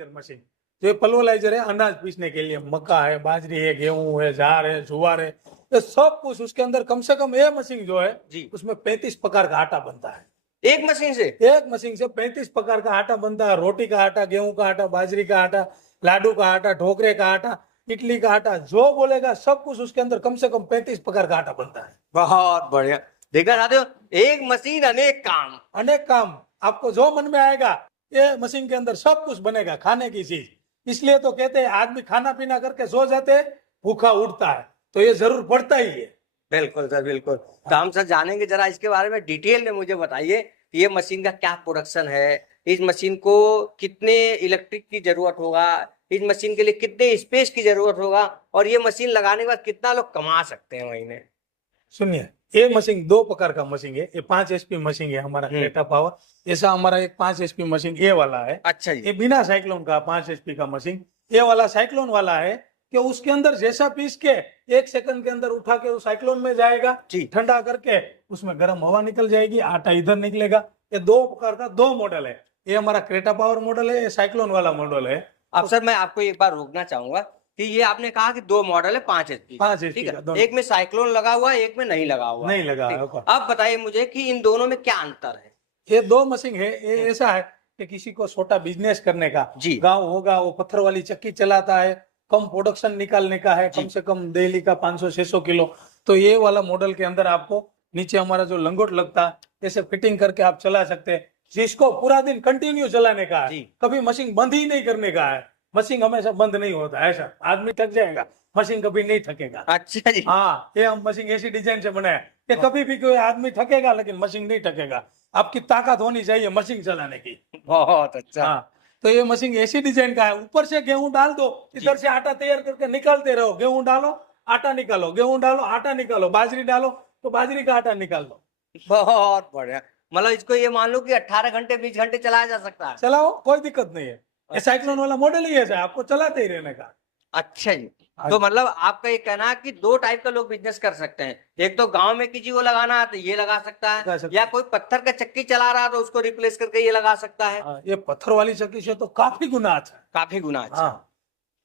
Pulveriser machine, जो ये pulveriser है अनाज पीसने के लिए, मक्का है, बाजरी है, गेहूं है, ज्वार है, जुआर है, ये सब कुछ उसके अंदर कम से कम ये मशीन जो है जी। उसमें 35 प्रकार का आटा बनता है। एक मशीन से? एक मशीन से 35 प्रकार का आटा बनता है। रोटी का आटा, गेहूं का आटा, बाजरी का आटा, लाडू का आटा, ढोकरे का आटा, इडली का आटा, जो बोलेगा सब कुछ उसके अंदर कम से कम 35 प्रकार का आटा बनता है। बहुत बढ़िया। देखा जाते हो, एक मशीन अनेक काम। अनेक काम, आपको जो मन में आएगा ये मशीन के अंदर सब कुछ बनेगा, खाने की चीज। इसलिए तो कहते हैं आदमी खाना पीना करके सो जाते हैं, भूखा उठता है, तो ये जरूर पड़ता ही है। बिल्कुल सर, बिल्कुल। तो हम सर जानेंगे, जरा इसके बारे में डिटेल में मुझे बताइए कि ये मशीन का क्या प्रोडक्शन है, इस मशीन को कितने इलेक्ट्रिक की जरूरत होगा, इस मशीन के लिए कितने स्पेस की जरूरत होगा, और ये मशीन लगाने के बाद कितना लोग कमा सकते हैं महीने। सुनिए, ये मशीन दो प्रकार का मशीन है। ये 5 HP मशीन है हमारा क्रेटा पावर। ऐसा हमारा एक 5 HP मशीन ये वाला है। अच्छा जी। ये बिना साइक्लोन का 5 HP का मशीन। ये वाला साइक्लोन वाला है कि उसके अंदर जैसा पीस के 1 सेकंड के अंदर उठा के उस साइक्लोन में जाएगा, ठंडा करके उसमें गर्म हवा निकल जाएगी, आटा इधर निकलेगा। ये दो प्रकार का दो मॉडल है। ये हमारा क्रेटा पावर मॉडल है, ये साइक्लोन वाला मॉडल है। अब सर मैं आपको एक बार रोकना चाहूंगा कि ये आपने कहा कि दो मॉडल है 5 HP। 5 HP ठीक का है, दोनों। एक में साइक्लोन लगा हुआ है, एक में नहीं लगा हुआ नहीं लगा है। अब बताइए मुझे कि इन दोनों में क्या अंतर है। ये दो मशीन है। ये ऐसा है कि किसी को छोटा बिजनेस करने का गांव होगा, वो पत्थर वाली चक्की चलाता है, कम प्रोडक्शन निकालने का है, कम से कम डेली का 500-600 किलो, तो ये वाला मॉडल के अंदर आपको नीचे हमारा जो लंगोट लगता है, ऐसे फिटिंग करके आप चला सकते हैं। जिसको पूरा दिन कंटिन्यू चलाने का है, कभी मशीन बंद ही नहीं करने का है, मशीन हमेशा बंद नहीं होता है। ऐसा आदमी थक जाएगा, मशीन कभी नहीं थकेगा। अच्छा जी। हाँ, ये हम मशीन ऐसी डिजाइन से बनाया कि कभी भी कोई आदमी थकेगा लेकिन मशीन नहीं थकेगा। आपकी ताकत होनी चाहिए मशीन चलाने की। बहुत अच्छा। हाँ, तो ये मशीन ऐसी डिजाइन का है, ऊपर से गेहूं डाल दो, इधर से आटा तैयार करके निकालते रहो। गेहूं डालो, आटा निकालो, गेहूं डालो, आटा निकालो, बाजरी डालो तो बाजरी का आटा निकाल दो। बहुत बढ़िया। मतलब इसको ये मान लो कि 18 घंटे 20 घंटे चलाया जा सकता है। चलाओ, कोई दिक्कत नहीं है। ये साइक्लोन वाला मॉडल ही ऐसा है, आपको चलाते ही रहने का। अच्छा जी। तो मतलब आपका ये कहना है कि दो टाइप का लोग बिजनेस कर सकते हैं, एक तो गांव में किसी को लगाना है तो ये लगा सकता है, या कोई पत्थर का चक्की चला रहा है तो उसको रिप्लेस करके ये लगा सकता है। ये पत्थर वाली चक्की से तो काफी गुना अच्छा है। काफी गुना अच्छा।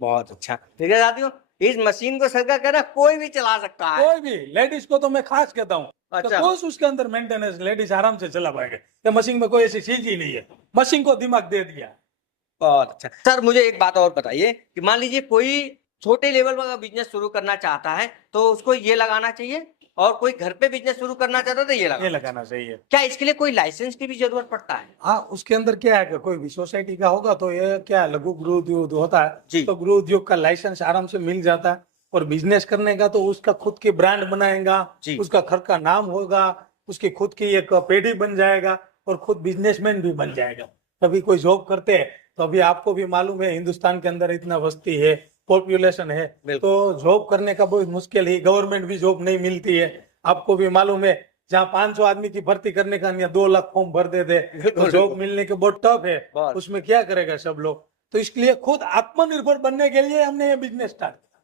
बहुत अच्छा। ठीक है साथियों, इस मशीन को सरकार कहना कोई भी चला सकता है, कोई भी। लेडीज को तो मैं खास कहता हूँ। अच्छा। तो कुछ उसके अंदर मेंटेनेंस लेडीज आराम से चला पाएगा। ये मशीन में कोई ऐसी चीज ही नहीं है, मशीन को दिमाग दे दिया। बहुत अच्छा। सर मुझे एक बात और बताइए कि मान लीजिए कोई छोटे लेवल पर बिजनेस शुरू करना चाहता है तो उसको ये लगाना चाहिए, और कोई घर पे बिजनेस शुरू करना चाहता है तो ये लगाना चाहिए। क्या इसके लिए कोई लाइसेंस की भी जरूरत पड़ता है? हाँ, उसके अंदर क्या है कि कोई भी सोसाइटी का होगा तो ये क्या लघु गृह उद्योग होता है, तो गृह उद्योग का लाइसेंस आराम से मिल जाता है। और बिजनेस करने का तो उसका खुद की ब्रांड बनाएगा, उसका घर का नाम होगा, उसकी खुद की एक पेढ़ी बन जाएगा और खुद बिजनेसमैन भी बन जाएगा। कभी कोई जॉब करते हैं तो अभी आपको भी मालूम है हिंदुस्तान के अंदर इतना बस्ती है, पॉपुलेशन है, तो जॉब करने का बहुत मुश्किल है। गवर्नमेंट भी जॉब नहीं मिलती है, आपको भी मालूम है। जहाँ 500 आदमी की भर्ती करने का 2 लाख फॉर्म भर दे दे तो जॉब मिलने के बहुत टफ है, उसमें क्या करेगा सब लोग। तो इसलिए खुद आत्मनिर्भर बनने के लिए हमने ये बिजनेस स्टार्ट किया।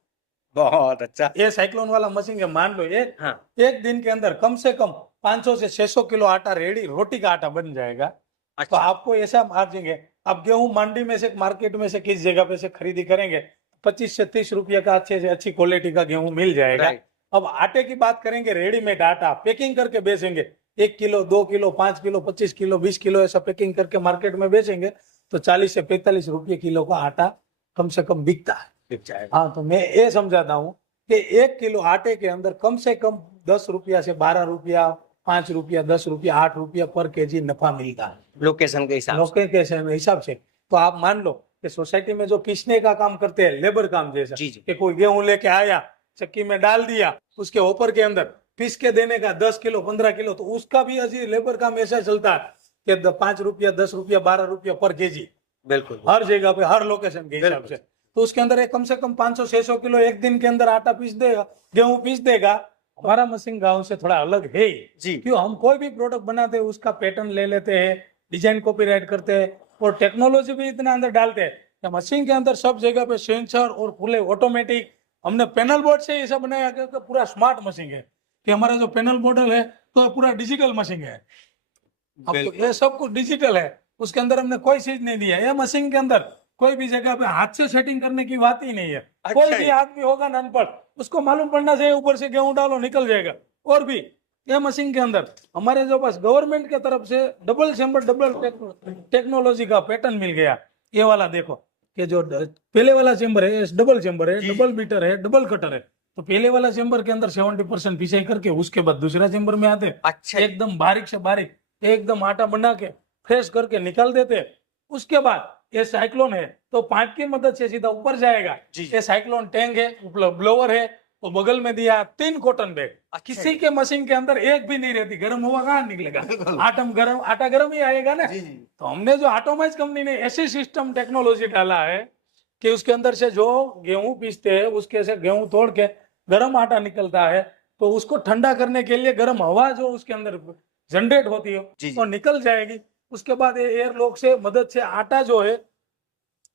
बहुत अच्छा। ये साइक्लोन वाला मशीन है, मान लो एक दिन के अंदर कम से कम 500 से 600 किलो आटा रेडी रोटी का आटा बन जाएगा। अच्छा। तो आपको ऐसा मार्जिन है, आप गेहूं मंडी में से मार्केट में से किस जगह पे से खरीदी करेंगे 25 से 30 रुपये का अच्छे से अच्छी क्वालिटी का गेहूं मिल जाएगा। अब आटे की बात करेंगे, रेडीमेड आटा पैकिंग करके बेचेंगे, 1 kilo 2 kilo 5 kilo 25 kilo 20 kilo ऐसा पैकिंग करके मार्केट में बेचेंगे तो 40 से 45 रुपये किलो का आटा कम से कम बिकता है। हाँ, तो मैं ये समझाता हूँ कि 1 किलो आटे के अंदर कम से कम 10 रुपया से 12 रुपया 5 रुपया 10 रुपया 8 रुपया पर केजी नफा मिलता है, लोकेशन के हिसाब से। तो आप मान लो कि सोसाइटी में जो पीसने का काम करते हैं, लेबर काम जैसा, कि कोई गेहूं लेके आया, चक्की में डाल दिया, उसके ऊपर के अंदर पीस के देने का 10 किलो 15 किलो, तो उसका भी अजी लेबर काम ऐसा चलता है कि 5 रुपया 10 रुपया 12 रुपया पर केजी। बिल्कुल, हर जगह पे हर लोकेशन के हिसाब से। तो उसके अंदर कम से कम 500-600 किलो एक दिन के अंदर आटा पीस देगा, गेहूं पीस देगा। हमारा मशीन गांव से थोड़ा अलग है जी, क्यों हम कोई भी प्रोडक्ट बनाते हैं उसका पैटर्न ले लेते हैं, डिजाइन कॉपीराइट करते हैं और टेक्नोलॉजी भी इतना अंदर डालते हैं। मशीन के अंदर सब जगह पे सेंसर और फुले ऑटोमेटिक, हमने पैनल बोर्ड से ऐसा बनाया कि पूरा स्मार्ट मशीन है कि हमारा जो पैनल मॉडल है तो पूरा डिजिटल मशीन है। अब तो ये सब कुछ डिजिटल है, उसके अंदर हमने कोई चीज नहीं दिया। ये मशीन के अंदर कोई भी जगह पे हाथ से सेटिंग करने की बात ही नहीं है। अच्छा कोई जी। भी आदमी होगा ना अनपढ़, उसको मालूम पड़ना चाहिए ऊपर से गेहूं डालो निकल जाएगा। और भी ये मशीन के अंदर हमारे जो पास गवर्नमेंट के तरफ से डबल चेम्बर डबल टेक्नोलॉजी का पैटर्न मिल गया। ये वाला देखो कि जो पहले वाला चेम्बर है डबल चेम्बर है, जी। डबल बीटर है, डबल कटर है। तो पहले वाला चेम्बर के अंदर 70% पिसाई करके उसके बाद दूसरा चेम्बर में आते, अच्छा जी। एकदम बारीक से बारीक एकदम आटा बना के फ्रेश करके निकाल देते। उसके बाद ये साइक्लोन है तो पाइप की मदद से सीधा ऊपर जाएगा। जी। ये साइक्लोन टैंक है, ब्लोवर है, वो बगल में दिया 3 कॉटन बैग। अच्छा किसी के मशीन के अंदर एक भी नहीं रहती, गर्म हुआ कहाँ निकलेगा, आटा गर्म ही आएगा ना। जी, जी। तो हमने जो ऑटोमाइज कंपनी ने ऐसी सिस्टम टेक्नोलॉजी डाला है कि उसके अंदर से जो गेहूं पीसते हैं उसके से गेहूं तोड़ के गर्म आटा निकलता है। तो उसको ठंडा करने के लिए गर्म हवा जो उसके अंदर जनरेट होती है जी, जी। वो निकल जाएगी। उसके बाद एयर लॉक से मदद से आटा जो है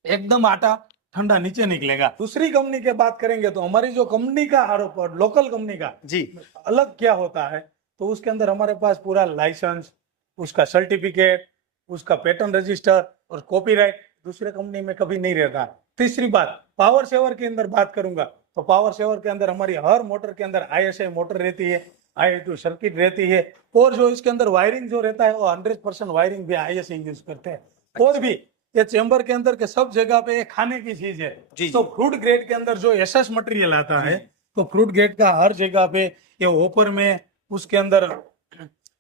एकदम आटा ठंडा नीचे निकलेगा। दूसरी कंपनी की बात करेंगे तो हमारी जो कंपनी का आरोप लोकल कंपनी का जी। अलग क्या होता है, तो उसके अंदर हमारे पास पूरा लाइसेंस, उसका सर्टिफिकेट, उसका पेटेंट रजिस्टर और कॉपीराइट दूसरे कंपनी में कभी नहीं रहता। तीसरी बात पावर सेवर के अंदर बात करूंगा तो पावर सेवर के अंदर हमारी हर मोटर के अंदर ISI मोटर रहती है, ISI सर्किट रहती है। और जो इसके अंदर वायरिंग जो रहता है वो 100% वायरिंग भी ISI यूज करते हैं। और भी ये चेंबर के अंदर के सब जगह पे ये खाने की चीज है। जी, तो फ्रूट ग्रेड के अंदर जो SS मटेरियल आता है तो फ्रूट ग्रेड का हर जगह पे ये ऊपर में उसके अंदर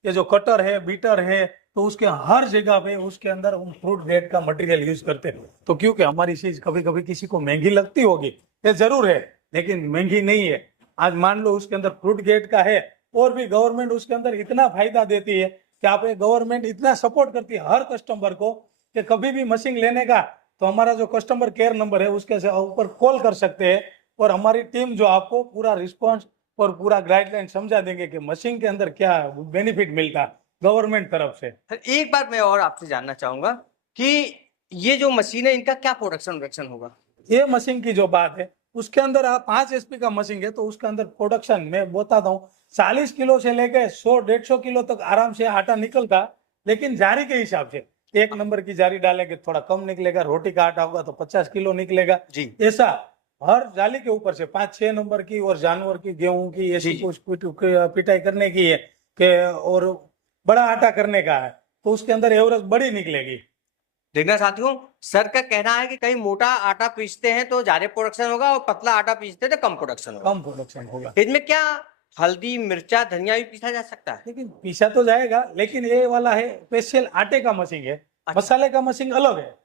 ये जो कटर है बीटर है तो उसके हर जगह पे उसके अंदर हम फ्रूट ग्रेड का मटेरियल यूज करते हैं। तो क्योंकि हमारी चीज कभी कभी किसी को महंगी लगती होगी, ये जरूर है, लेकिन महंगी नहीं है। आज मान लो उसके अंदर फ्रूट ग्रेड का है और भी गवर्नमेंट उसके अंदर इतना फायदा देती है कि आप गवर्नमेंट इतना सपोर्ट करती है हर कस्टमर को कि कभी भी मशीन लेने का तो हमारा जो कस्टमर केयर नंबर है उसके ऊपर कॉल कर सकते हैं और हमारी टीम जो आपको पूरा रिस्पॉन्स और पूरा गाइडलाइन समझा देंगे कि मशीन के अंदर क्या बेनिफिट मिलता गवर्नमेंट तरफ से। सर एक बात मैं और आपसे जानना चाहूंगा कि ये जो मशीन है इनका क्या प्रोडक्शन होगा? ये मशीन की जो बात है उसके अंदर आप 5 HP का मशीन है तो उसके अंदर प्रोडक्शन मैं बताता हूँ 40 किलो से लेकर 100-150 किलो तक आराम से आटा निकलता, लेकिन जारी के हिसाब से 1 नंबर की जारी डालेंगे थोड़ा कम निकलेगा, रोटी का आटा होगा तो 50 किलो निकलेगा जी। ऐसा हर जाली के ऊपर से 5-6 नंबर की और जानवर की गेहूं की ऐसी जी। कुछ पिटाई करने की है कि और बड़ा आटा करने का है तो उसके अंदर एवरेज बड़ी निकलेगी। देखना साथियों, सर का कहना है कि कहीं मोटा आटा पीसते हैं तो ज्यादा प्रोडक्शन होगा और पतला आटा पीसते हैं तो कम प्रोडक्शन होगा। कम प्रोडक्शन होगा। इसमें क्या हल्दी मिर्चा धनिया भी पीसा जा सकता है? लेकिन पीसा तो जाएगा, लेकिन ये वाला है स्पेशल आटे का मशीन है, अच्छा। मसाले का मशीन अलग है।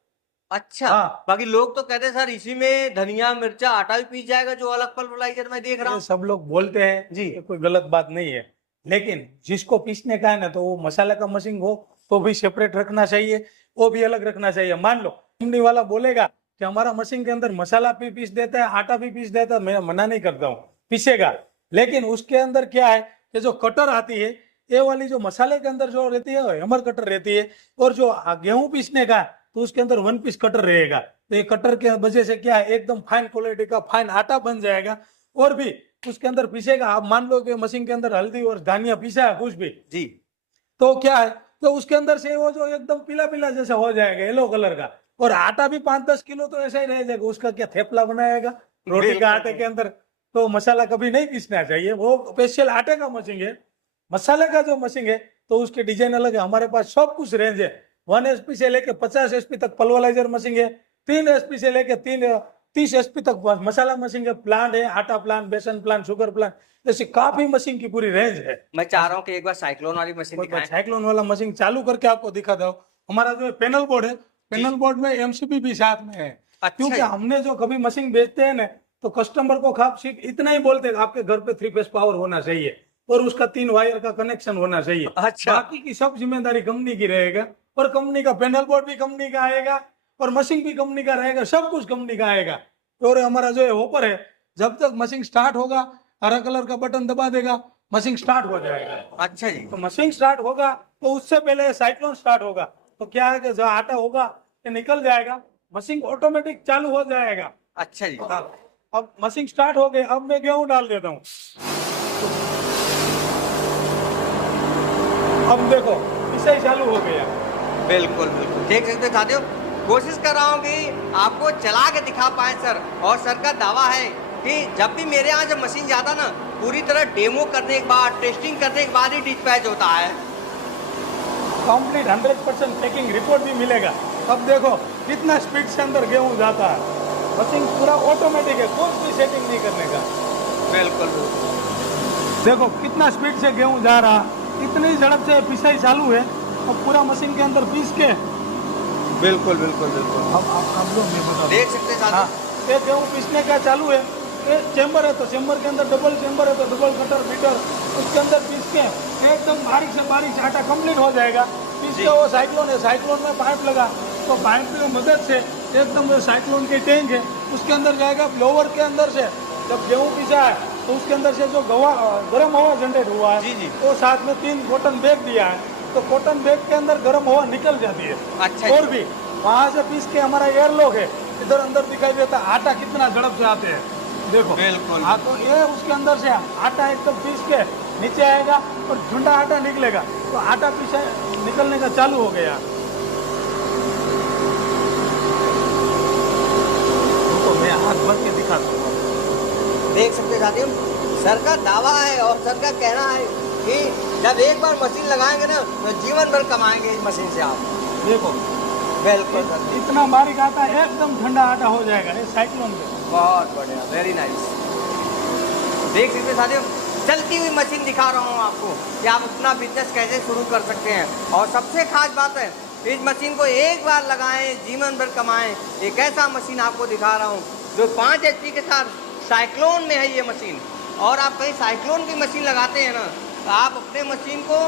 अच्छा। हाँ। बाकी लोग तो कहते हैं सर इसी में धनिया मिर्चा आटा भी पीस जाएगा जो अलग पल्वराइजर में देख रहा ये हूँ। सब लोग बोलते हैं जी। ये कोई गलत बात नहीं है, लेकिन जिसको पीसने का है ना तो वो मसाला का मशीन हो तो भी सेपरेट रखना चाहिए, वो भी अलग रखना चाहिए। मान लो कंपनी वाला बोलेगा कि हमारा मशीन के अंदर मसाला भी पीस देता है आटा भी पीस देता है, मैं मना नहीं करता हूँ, पीसेगा, लेकिन उसके अंदर क्या है कि जो कटर आती है ये वाली जो मसाले के अंदर जो रहती है हैमर कटर रहती है और जो गेहूं पीसने का तो उसके अंदर 1 पीस कटर रहेगा। तो ये कटर के वजह से क्या है एकदम फाइन क्वालिटी का फाइन आटा बन जाएगा और भी उसके अंदर पीसेगा। आप मान लो कि मशीन के अंदर हल्दी और धनिया पीसा है कुछ भी जी। तो क्या है तो उसके अंदर से वो जो एकदम पीला पीला जैसा हो जाएगा येलो कलर का, और आटा भी 5-10 किलो तो ऐसा ही रह जाएगा। उसका क्या थेपला बनाएगा रोटी का आटे के अंदर, तो मसाला कभी नहीं पीसना चाहिए। वो स्पेशल आटे का मशीन है। मसाले का जो मशीन है तो उसके डिजाइन अलग है। हमारे पास सब कुछ रेंज है, 1 HP से लेके 50 HP तक पल्वराइजर मशीन है, 3 HP से लेके 30 HP तक मसाला मशीन है, प्लांट है, आटा प्लांट, बेसन प्लांट, शुगर प्लांट, ऐसी काफी मशीन की पूरी रेंज है। मैं चाह रहा हूँ कि एक बार साइक्लोन वाली मशीन दिखाएं। साइक्लोन वाला मशीन चालू करके आपको दिखा दो। हमारा जो पैनल बोर्ड है, पैनल बोर्ड में MCB भी साथ में है। अच्छा क्योंकि जी। हमने जो कभी मशीन बेचते हैं ना तो कस्टमर को खाप सिर्फ इतना ही बोलते हैं आपके घर पे 3 फेस पावर होना चाहिए और उसका 3 वायर का कनेक्शन होना चाहिए। अच्छा। बाकी की सब जिम्मेदारी कंपनी की रहेगा और कंपनी का पैनल बोर्ड भी कंपनी का आएगा और मशीन भी कंपनी का रहेगा, सब कुछ कंपनी का आएगा। और हमारा जो है होपर है, जब तक मशीन स्टार्ट होगा हरा कलर का बटन दबा देगा मशीन स्टार्ट हो जाएगा। अच्छा जी। तो मशीन स्टार्ट होगा तो उससे पहले साइक्लोन स्टार्ट होगा तो क्या है कि जो आटा होगा ये निकल जाएगा, मशीन ऑटोमेटिक चालू हो जाएगा। अच्छा जी। अब मशीन स्टार्ट हो गई, अब मैं गेहूं डाल देता हूँ। अब देखो इसे चालू हो गया। बिल्कुल बिल्कुल देख सकते साथियों, कोशिश कर रहा हूँ कि आपको चला के दिखा पाए सर। और सर का दावा है कि जब भी मेरे यहाँ जब मशीन जाता ना, पूरी तरह डेमो करने के बाद, टेस्टिंग करने के बाद ही डिस्पैच होता है। कंप्लीट 100% पैकिंग रिपोर्ट भी मिलेगा। अब देखो कितना स्पीड से अंदर गेहूं जाता है। मशीन पूरा ऑटोमेटिक है, कुछ भी सेटिंग नहीं करने का। बिल्कुल देखो कितना स्पीड से गेहूं जा रहा, इतनी झड़प से पिसाई चालू है और पूरा मशीन के अंदर पीस के। बिल्कुल बिल्कुल बिल्कुल अब आप लोग नहीं बता देख सकते हैं हाँ, ये गेहूं पीसने का चालू है। ये चेम्बर है तो चेम्बर के अंदर डबल चेम्बर है तो डबल कटर बीटर, उसके अंदर पीस के एकदम बारीक से बारीक आटा कंप्लीट हो जाएगा। पीस के वो साइक्लोन है, साइक्लोन में पाइप लगा तो पाइप की मदद से एकदम जो साइक्लोन की टैंक है उसके अंदर जाएगा। ब्लोवर के अंदर से जब गेहूं पीसा है तो उसके अंदर से जो गर्म हवा जनरेट हुआ है, जी। तो साथ में 3 कॉटन बैग दिया है, तो कॉटन बैग के अंदर गर्म हवा निकल जाती है। अच्छा और भी वहाँ से पीस के हमारा एयरलॉक है, इधर अंदर दिखाई देता है आटा कितना झड़प से आते हैं। देखो बिल्कुल। हाँ, तो ये उसके अंदर से आटा एकदम पीस के नीचे आएगा और झुंडा आटा निकलेगा, तो आटा पीछे निकलने का चालू हो गया। तो मैं हाथ भर के दिखाता हूँ। देख सकते साथियों, सर का दावा है और सर का कहना है कि जब एक बार मशीन लगाएंगे ना तो जीवन भर कमाएंगे इस मशीन से आप। देखो बिल्कुल सर, इतना बारीक आटा एकदम ठंडा आटा हो जाएगा ये साइक्लोन में। बहुत बढ़िया, वेरी नाइस। देख सकते साथियों, चलती हुई मशीन दिखा रहा हूँ आपको कि आप अपना बिजनेस कैसे शुरू कर सकते हैं। और सबसे खास बात है, इस मशीन को एक बार लगाएं, जीवन भर कमाएं। एक ऐसा मशीन आपको दिखा रहा हूँ जो 5 HP के साथ साइक्लोन में है ये मशीन। और आप कहीं साइक्लोन की मशीन लगाते हैं ना, तो आप अपने मशीन को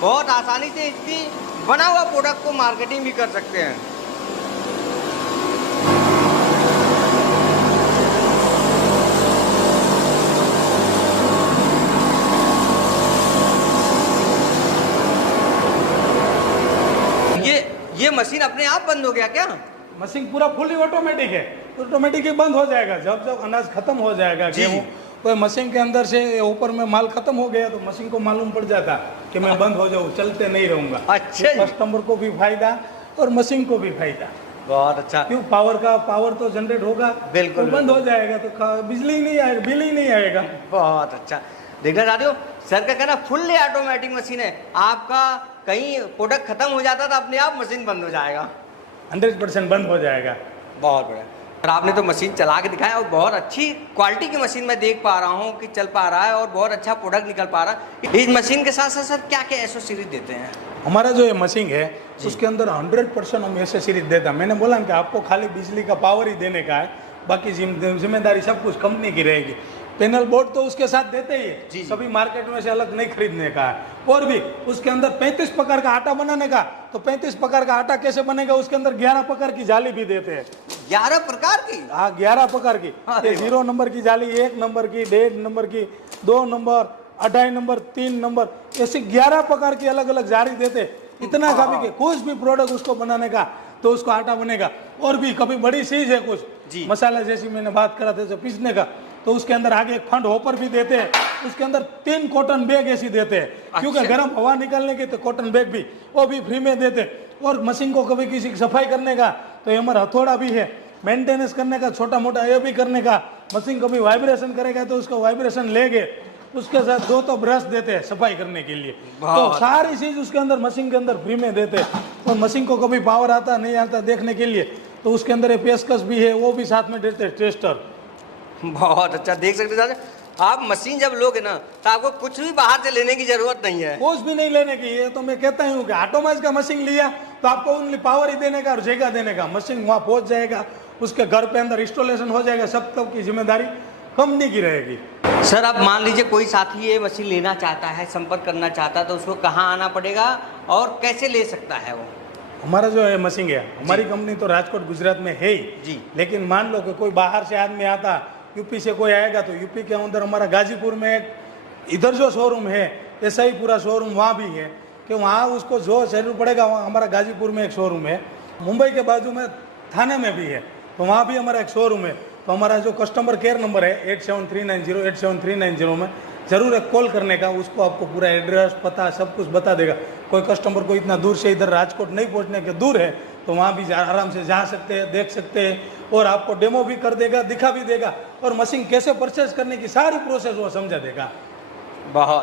बहुत आसानी से इसकी बना हुआ प्रोडक्ट को मार्केटिंग भी कर सकते हैं। ये मशीन अपने आप बंद हो गया क्या? मशीन पूरा फुली ऑटोमेटिक है, ऑटोमेटिक ही बंद हो जाएगा। जब जब अनाज खत्म हो जाएगा गेहूँ, तो मशीन के अंदर से ऊपर में माल खत्म हो गया तो मशीन को मालूम पड़ जाता कि मैं बंद हो जाऊँ, चलते नहीं रहूंगा। अच्छा, कस्टमर को भी फायदा और मशीन को भी फायदा। बहुत अच्छा। क्यों, पावर तो जनरेट होगा, बिल्कुल, तो बंद हो जाएगा तो बिजली ही नहीं आएगा, बिल ही नहीं आएगा। बहुत अच्छा। देखना चाहते हो, सर का कहना फुल्ली ऑटोमेटिक मशीन है। आपका कहीं प्रोडक्ट खत्म हो जाता तो अपने आप मशीन बंद हो जाएगा, 100% बंद हो जाएगा। बहुत बढ़िया। और आपने तो मशीन चला के दिखाया और बहुत अच्छी क्वालिटी की मशीन मैं देख पा रहा हूँ कि चल पा रहा है और बहुत अच्छा प्रोडक्ट निकल पा रहा है। इस मशीन के साथ साथ सर क्या क्या एसेसरीज देते हैं? हमारा जो ये मशीन है उसके अंदर 100% हम एसेसरीज देता। मैंने बोला कि आपको खाली बिजली का पावर ही देने का है, बाकी जिम्मेदारी सब कुछ कंपनी की रहेगी। पैनल बोर्ड तो उसके साथ देते ही है, सभी मार्केट में से अलग नहीं खरीदने का है। और भी उसके अंदर 35 प्रकार का आटा बनाने का, तो 35 प्रकार का आटा कैसे बनेगा, उसके अंदर 11 प्रकार की जाली भी देते हैं। 11 प्रकार की? हाँ, 11 प्रकार की। 0 नंबर की जाली, 1 नंबर की, 1.5 नंबर की, 2 नंबर, 2.5 नंबर, 3 नंबर, ऐसे 11 प्रकार की अलग अलग जाली देते। इतना का भी कुछ भी प्रोडक्ट उसको बनाने का तो उसको आटा बनेगा। और भी कभी बड़ी चीज है कुछ मसाला जैसी मैंने बात करा था जो पीसने का, तो उसके अंदर आगे एक फंड होपर भी देते हैं। उसके अंदर 3 कॉटन बैग ऐसी देते हैं, क्योंकि गर्म हवा निकालने के तो कॉटन बैग भी वो भी फ्री में देते। और मशीन को कभी किसी की सफाई करने का तो हमारा हथौड़ा भी है, मेंटेनेंस करने का छोटा मोटा ये भी करने का। मशीन कभी वाइब्रेशन करेगा तो उसको वाइब्रेशन लेके उसके साथ 2 तो ब्रश देते हैं सफाई करने के लिए। तो सारी चीज उसके अंदर मशीन के अंदर फ्री में देते हैं। और मशीन को कभी पावर आता नहीं आता देखने के लिए तो उसके अंदर पेशकश भी है, वो भी साथ में देते हैं, टेस्टर। बहुत अच्छा। देख सकते हैं आप, मशीन जब लोगे ना तो आपको कुछ भी बाहर से लेने की जरूरत नहीं है, कुछ भी नहीं लेने की। ये तो मैं कहता हूँ कि ऑटोमाइज का मशीन लिया तो आपको ओनली पावर ही देने का और जगह देने का, मशीन वहाँ पहुँच जाएगा, उसके घर पे अंदर इंस्टॉलेशन हो जाएगा, सब तक की जिम्मेदारी कंपनी की रहेगी। सर अब मान लीजिए कोई साथी ये मशीन लेना चाहता है, संपर्क करना चाहता है, तो उसको कहाँ आना पड़ेगा और कैसे ले सकता है वो? हमारा जो है मशीन है, हमारी कंपनी तो राजकोट गुजरात में है ही, लेकिन मान लो कि कोई बाहर से आदमी आता, यूपी से कोई आएगा तो यूपी के अंदर हमारा गाजीपुर में एक इधर जो शोरूम है ऐसा ही पूरा शोरूम वहाँ भी है, कि वहाँ उसको जो जरूर पड़ेगा वहाँ हमारा गाजीपुर में एक शोरूम है। मुंबई के बाजू में थाने में भी है, तो वहाँ भी हमारा एक शोरूम है। तो हमारा जो कस्टमर केयर नंबर है 8739087390 में ज़रूर एक कॉल करने का, उसको आपको पूरा एड्रेस पता सब कुछ बता देगा। कोई कस्टमर को इतना दूर से इधर राजकोट नहीं पहुंचने के दूर है तो वहाँ भी आराम से जा सकते हैं, देख सकते हैं, और आपको डेमो भी कर देगा, दिखा भी देगा, और मशीन कैसे परचेज करने की सारी प्रोसेस वो समझा देगा। बहुत